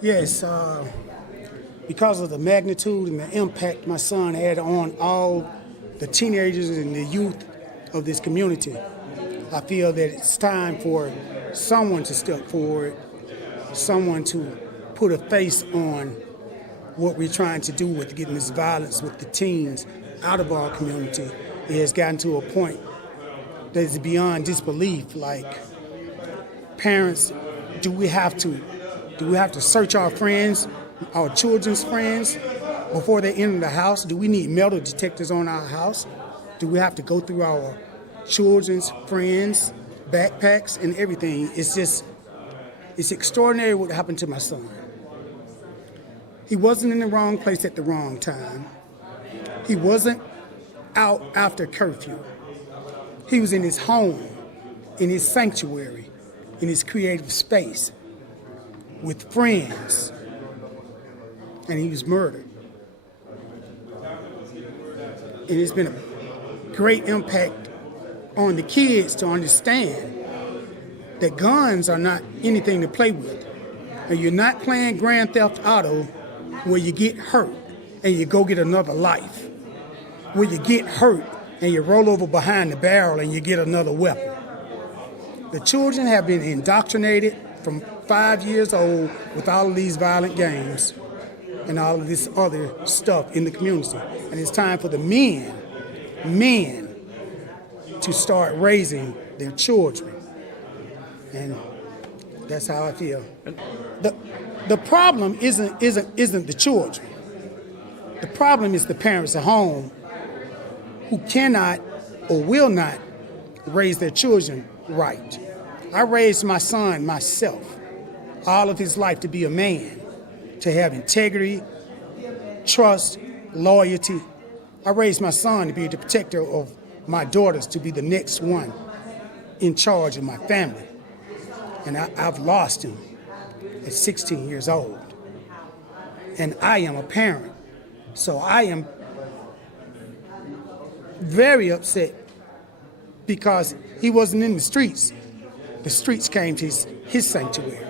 Yes, because of the magnitude and the impact my son had on all the teenagers and the youth of this community, I feel that it's time for someone to step forward, someone to put a face on what we're trying to do with getting this violence with the teens out of our community. It has gotten to a point that is beyond disbelief. Like, parents, do we have to search our friends, our children's friends, before they enter the house? Do we need metal detectors on our house? Do we have to go through our children's friends' backpacks and everything? It's extraordinary what happened to my son. He wasn't in the wrong place at the wrong time. He wasn't out after curfew. He was in his home, in his sanctuary, in his creative space, with friends, and he was murdered. And it's been a great impact on the kids to understand that guns are not anything to play with. And you're not playing Grand Theft Auto where you get hurt and you go get another life, where you get hurt and you roll over behind the barrel and you get another weapon. The children have been indoctrinated from 5 years old with all of these violent games and all of this other stuff in the community. And it's time for the men to start raising their children. And that's how I feel. The problem isn't the children. The problem is the parents at home who cannot or will not raise their children right. I raised my son myself, all of his life, to be a man, to have integrity, trust, loyalty. I raised my son to be the protector of my daughters, to be the next one in charge of my family. And I've lost him at 16 years old. And I am a parent, so I am very upset because he wasn't in the streets. The streets came to his sanctuary.